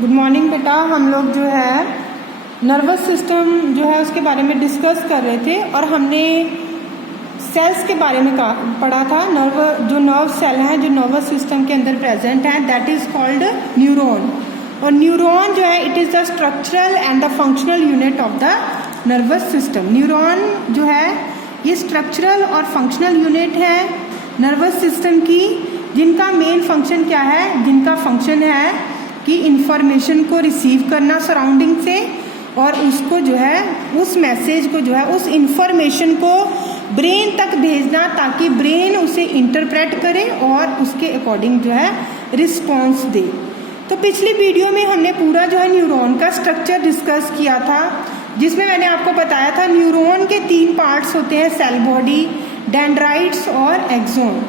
Good morning बेटा। हम लोग जो है नर्वस सिस्टम जो है उसके बारे में डिस्कस कर रहे थे और हमने सेल्स के बारे में पढ़ा था। नर्व सेल हैं जो नर्वस सिस्टम के अंदर प्रेजेंट हैं, दैट इज कॉल्ड न्यूरॉन। और न्यूरॉन जो है it is the structural and the functional unit of the nervous system. Neuron जो है ये स्ट्रक्चरल और फंक्शनल यूनिट है नर्वस सिस्टम की, जिनका मेन फंक्शन क्या है, जिनका फंक्शन है कि इंफॉर्मेशन को रिसीव करना सराउंडिंग से और उसको जो है उस मैसेज को जो है उस इंफॉर्मेशन को ब्रेन तक भेजना ताकि ब्रेन उसे इंटरप्रेट करे और उसके अकॉर्डिंग जो है रिस्पॉन्स दे। तो पिछली वीडियो में हमने पूरा जो है न्यूरॉन का स्ट्रक्चर डिस्कस किया था, जिसमें मैंने आपको बताया था न्यूरॉन के 3 पार्ट्स होते हैं, सेल बॉडी, डेंड्राइट्स और एक्सोन।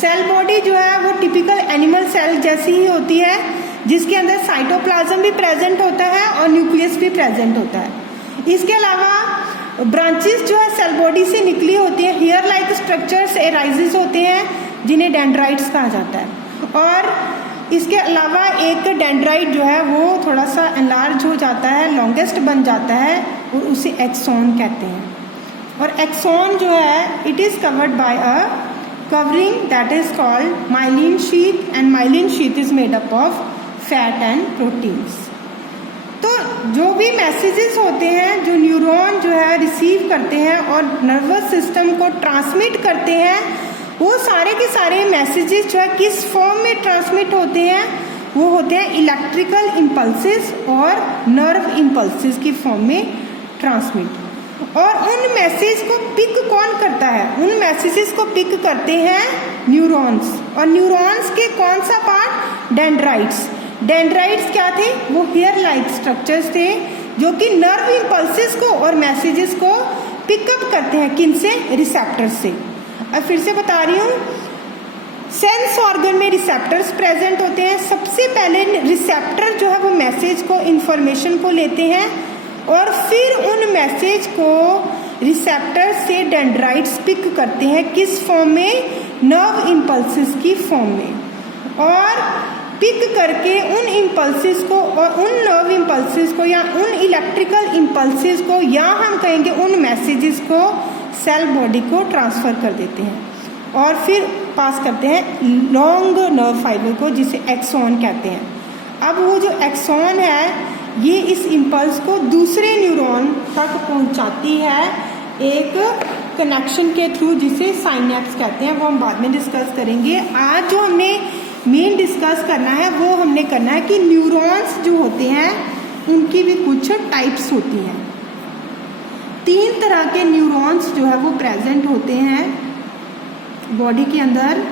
सेल बॉडी जो है वो टिपिकल एनिमल सेल जैसी ही होती है, जिसके अंदर साइटोप्लाज्म भी प्रेजेंट होता है और न्यूक्लियस भी प्रेजेंट होता है। इसके अलावा ब्रांचेस जो है सेल बॉडी से निकली होती है, हेयर लाइक स्ट्रक्चर्स एराइजेस होते हैं जिन्हें डेंड्राइट्स कहा जाता है। और इसके अलावा एक डेंड्राइट जो है वो थोड़ा सा एनलार्ज हो जाता है, लॉन्गेस्ट बन जाता है और उसे एक्सोन कहते हैं। और एक्सोन जो है it is covered by a covering that is called myelin sheath, and myelin sheath is made up of fat and proteins. तो जो भी मैसेजेस होते हैं जो न्यूरॉन जो है रिसीव करते हैं और नर्वस सिस्टम को ट्रांसमिट करते हैं, वो सारे के सारे मैसेजेस जो है किस फॉर्म में ट्रांसमिट होते हैं, वो होते हैं इलेक्ट्रिकल इम्पल्सेस और नर्व इम्पल्सेस की फॉर्म में ट्रांसमिट। और उन मैसेज को पिक कौन करता है, उन मैसेजेस को पिक करते हैं न्यूरॉन्स। और न्यूरॉन्स के कौन सा पार्ट, डेंड्राइट्स। डेंड्राइट्स क्या थे, वो हेयर लाइक स्ट्रक्चर्स थे जो कि नर्व इम्पल्सेस को और मैसेजेस को पिकअप करते हैं, किनसे, रिसेप्टर से। अब फिर से बता रही हूँ, सेंस ऑर्गन में रिसेप्टर्स प्रेजेंट होते हैं। सबसे पहले रिसेप्टर जो है वो मैसेज को, इंफॉर्मेशन को लेते हैं और फिर उन मैसेज को रिसेप्टर से डेंड्राइट्स पिक करते हैं, किस फॉर्म में, नर्व इम्पल्सेस की फॉर्म में। और पिक करके उन इम्पल्सेस को और उन नर्व इम्पल्सेस को या उन इलेक्ट्रिकल इम्पल्सेस को या हम कहेंगे उन मैसेजेस को सेल बॉडी को ट्रांसफ़र कर देते हैं और फिर पास करते हैं लॉन्ग नर्व फाइबर को, जिसे एक्सोन कहते हैं। अब वो जो एक्सोन है ये इस इम्पल्स को दूसरे न्यूरॉन तक पहुंचाती है एक कनेक्शन के थ्रू, जिसे साइनेप्स कहते हैं। वो हम बाद में डिस्कस करेंगे। आज जो हमने मेन डिस्कस करना है वो हमने करना है कि न्यूरॉन्स जो होते हैं उनकी भी कुछ टाइप्स होती हैं। 3 तरह के न्यूरॉन्स जो है वो प्रेजेंट होते हैं बॉडी के अंदर।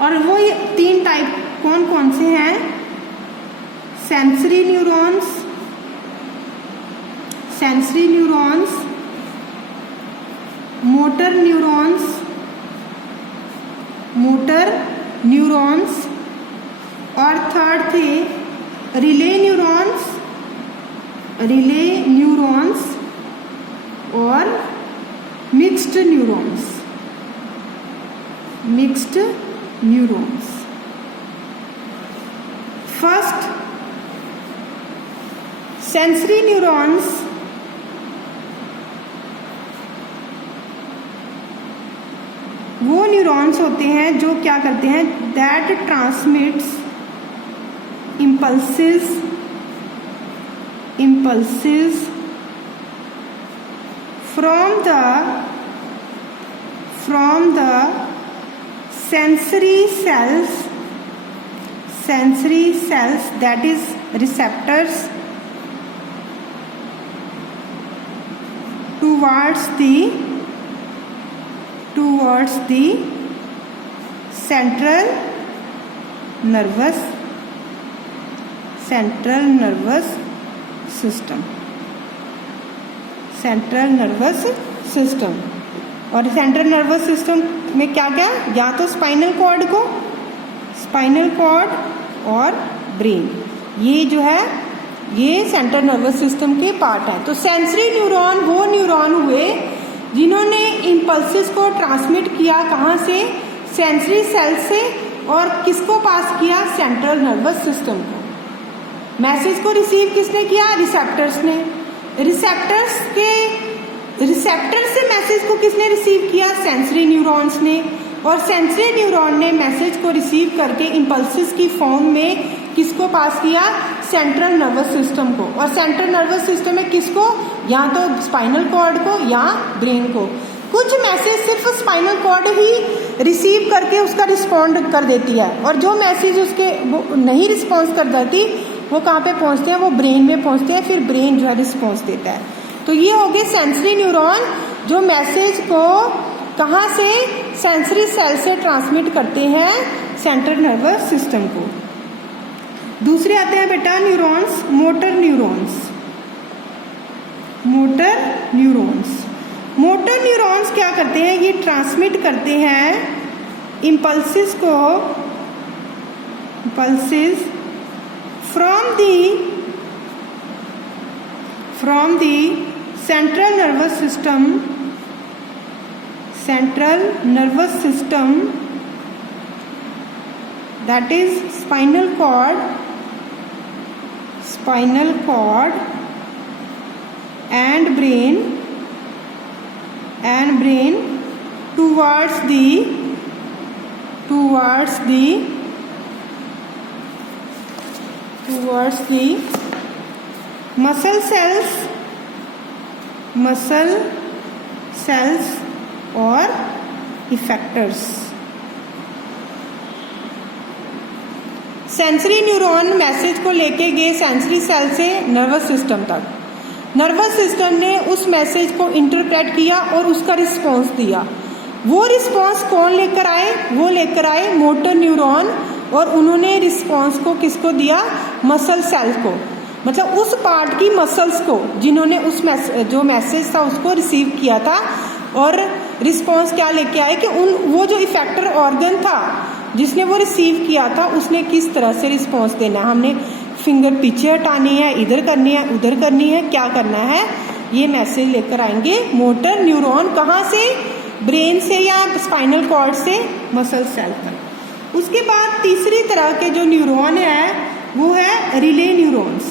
और वो ये 3 टाइप कौन कौन से हैं, सेंसरी न्यूरॉन्स, मोटर न्यूरॉन्स और थर्ड थे रिले न्यूरॉन्स और mixed neurons. First, sensory neurons वो न्यूरॉन्स होते हैं जो क्या करते हैं, that transmits impulses from the sensory cells that is receptors towards the central nervous system। और सेंट्रल नर्वस सिस्टम में क्या क्या, या तो स्पाइनल कॉर्ड और ब्रेन, ये जो है ये सेंट्रल नर्वस सिस्टम के पार्ट है। तो सेंसरी न्यूरॉन वो न्यूरॉन हुए जिन्होंने इम्पल्सेस को ट्रांसमिट किया, कहाँ से, सेंसरी सेल से, और किसको पास किया, सेंट्रल नर्वस सिस्टम को। मैसेज को रिसीव किसने किया? रिसेप्टर्स ने। रिसेप्टर से मैसेज को किसने रिसीव किया? सेंसरी न्यूरॉन्स ने। और सेंसरी न्यूरॉन ने मैसेज को रिसीव करके इम्पल्सिस की फॉर्म में किसको पास किया? सेंट्रल नर्वस सिस्टम को। और सेंट्रल नर्वस सिस्टम में किसको? या तो स्पाइनल कॉर्ड को या ब्रेन को। कुछ मैसेज सिर्फ स्पाइनल कॉर्ड ही रिसीव करके उसका रिस्पॉन्ड कर देती है, और जो मैसेज उसके वो नहीं रिस्पॉन्स कर जाती वो कहाँ पे पहुँचते हैं? वो ब्रेन में पहुँचते हैं, फिर ब्रेन जो है रिस्पॉन्स देता है। तो ये हो गए सेंसरी न्यूरॉन जो मैसेज को कहाँ से? सेंसरी सेल से ट्रांसमिट करते हैं सेंट्रल नर्वस सिस्टम को। दूसरे आते हैं बेटा neurons, motor neurons. Motor neurons, motor neurons क्या करते हैं? ये ट्रांसमिट करते हैं इम्पल्सिस को, impulses from the central nervous system that is spinal cord and brain towards the muscle cells और इफेक्टर्स। सेंसरी न्यूरॉन मैसेज को लेके गए सेंसरी सेल से नर्वस सिस्टम तक। नर्वस सिस्टम ने उस मैसेज को इंटरप्रेट किया और उसका रिस्पॉन्स दिया। वो रिस्पॉन्स कौन लेकर आए? वो लेकर आए मोटर न्यूरॉन, और उन्होंने रिस्पॉन्स को किसको दिया? मसल सेल को, मतलब उस पार्ट की मसल्स को जिन्होंने उस जो मैसेज था उसको रिसीव किया था। और रिस्पॉन्स क्या लेके आए कि वो जो इफेक्टर ऑर्गन था जिसने वो रिसीव किया था उसने किस तरह से रिस्पॉन्स देना। हमने फिंगर पीछे हटानी है, इधर करनी है, उधर करनी है, क्या करना है, ये मैसेज लेकर आएंगे मोटर न्यूरॉन। कहाँ से? ब्रेन से या स्पाइनल कॉर्ड से मसल सेल तक। उसके बाद तीसरी तरह के जो न्यूरॉन है वो है रिले न्यूरॉन्स।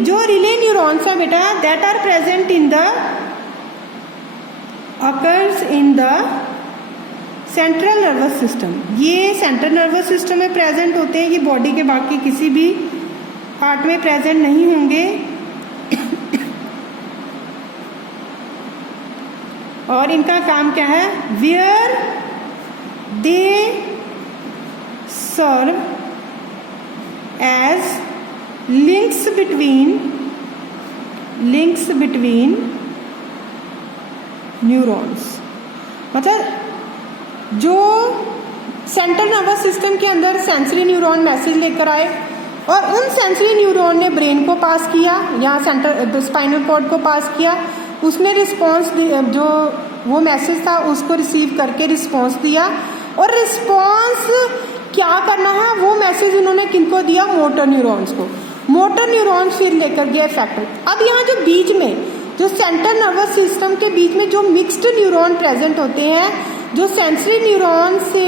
जो रिले न्यूरॉन्स है बेटा, that are present occurs in the central nervous system. ये सेंट्रल नर्वस सिस्टम में प्रेजेंट होते हैं, ये बॉडी के बाकी किसी भी पार्ट में प्रेजेंट नहीं होंगे। और इनका काम क्या है? Where they serve as links between neurons. मतलब जो सेंट्रल नर्वस सिस्टम के अंदर सेंसरी न्यूरॉन मैसेज लेकर आए और उन सेंसरी न्यूरॉन ने ब्रेन को पास किया या स्पाइनल कॉर्ड को पास किया, उसने रिस्पॉन्स जो वो मैसेज था उसको रिसीव करके रिस्पॉन्स दिया। और रिस्पॉन्स क्या करना है वो मैसेज उन्होंने किनको दिया? मोटर न्यूरॉन्स को। मोटर न्यूरॉन्स फिर लेकर गया इफेक्टर। अब यहाँ जो बीच में जो सेंट्रल नर्वस सिस्टम के बीच में जो मिक्स्ड न्यूरॉन प्रेजेंट होते हैं, जो सेंसरी न्यूरॉन से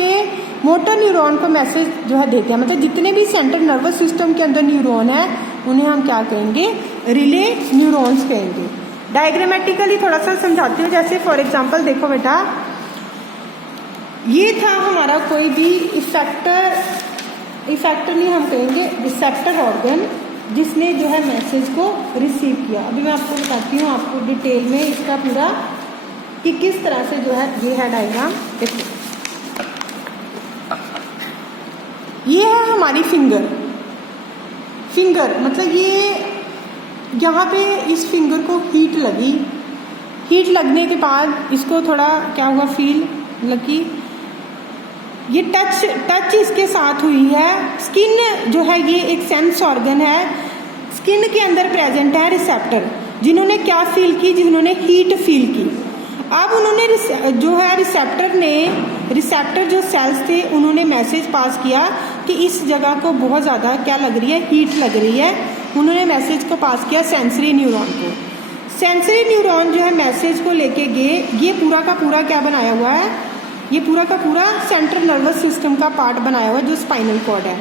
मोटर न्यूरॉन को मैसेज जो है देते हैं, मतलब जितने भी सेंट्रल नर्वस सिस्टम के अंदर न्यूरॉन है उन्हें हम क्या कहेंगे? रिले न्यूरॉन्स कहेंगे। डायग्रामेटिकली थोड़ा सा समझाती हूँ। जैसे फॉर एग्जांपल देखो बेटा, ये था हमारा कोई भी इफेक्टर नहीं हम कहेंगे, रिसेप्टर ऑर्गन जिसने जो है मैसेज को रिसीव किया। अभी मैं आपको बताती हूँ आपको डिटेल में इसका पूरा कि किस तरह से जो है ये है डायग्राम। देखो ये है हमारी फिंगर मतलब ये यहाँ पे इस फिंगर को हीट लगने के बाद इसको थोड़ा क्या हुआ फील लगी, ये टच इसके साथ हुई है। स्किन जो है ये एक सेंस ऑर्गन है, स्किन के अंदर प्रेजेंट है रिसेप्टर जिन्होंने क्या फील की? जिन्होंने हीट फील की। अब उन्होंने जो है रिसेप्टर जो सेल्स थे उन्होंने मैसेज पास किया कि इस जगह को बहुत ज़्यादा क्या लग रही है? हीट लग रही है। उन्होंने मैसेज को पास किया सेंसरी न्यूरॉन को। सेंसरी न्यूरॉन जो है मैसेज को लेके गए, ये पूरा का पूरा क्या बनाया हुआ है? ये पूरा का पूरा सेंट्रल नर्वस सिस्टम का पार्ट बनाया हुआ है जो स्पाइनल कॉर्ड है।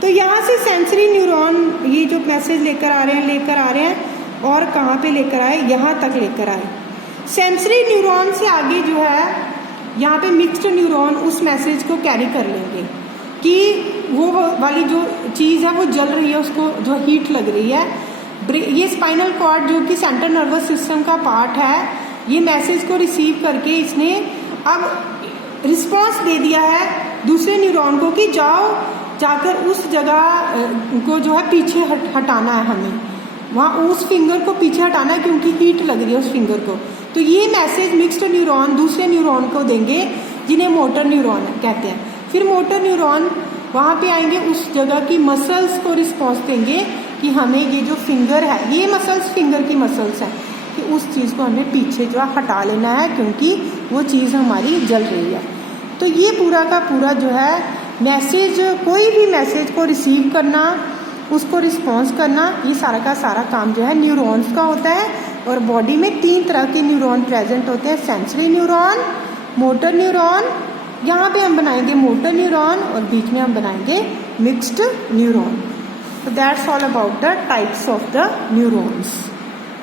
तो यहाँ से सेंसरी न्यूरॉन ये जो मैसेज लेकर आ रहे हैं और कहाँ पे लेकर आए, यहाँ तक लेकर आए। सेंसरी न्यूरॉन से आगे जो है यहाँ पे मिक्स्ड न्यूरॉन उस मैसेज को कैरी कर लेंगे कि वो वाली जो चीज़ है वो जल रही है, उसको जो हीट लग रही है। ये स्पाइनल कॉर्ड जो कि सेंट्रल नर्वस सिस्टम का पार्ट है, ये मैसेज को रिसीव करके इसने अब रिस्पॉन्स दे दिया है दूसरे न्यूरॉन को कि जाओ जाकर उस जगह को जो है पीछे हटाना है, हमें वहाँ उस फिंगर को पीछे हटाना है क्योंकि हीट लग रही है उस फिंगर को। तो ये मैसेज मिक्स्ड न्यूरॉन दूसरे न्यूरॉन को देंगे जिन्हें मोटर न्यूरॉन कहते हैं। फिर मोटर न्यूरॉन वहाँ पे आएंगे, उस जगह की मसल्स को रिस्पॉन्स देंगे कि हमें ये जो फिंगर है, ये मसल्स फिंगर की मसल्स हैं, कि उस चीज़ को हमें पीछे जो है हटा लेना है क्योंकि वो चीज़ हमारी जल रही है। तो ये पूरा का पूरा जो है मैसेज, कोई भी मैसेज को रिसीव करना, उसको रिस्पॉन्स करना, ये सारा का सारा काम जो है न्यूरॉन्स का होता है। और बॉडी में 3 तरह के न्यूरॉन प्रेजेंट होते हैं, सेंसरी न्यूरॉन, मोटर न्यूरॉन, यहाँ पे हम बनाएंगे मोटर न्यूरॉन और बीच में हम बनाएंगे mixed neuron. So that's all about the types of the neurons.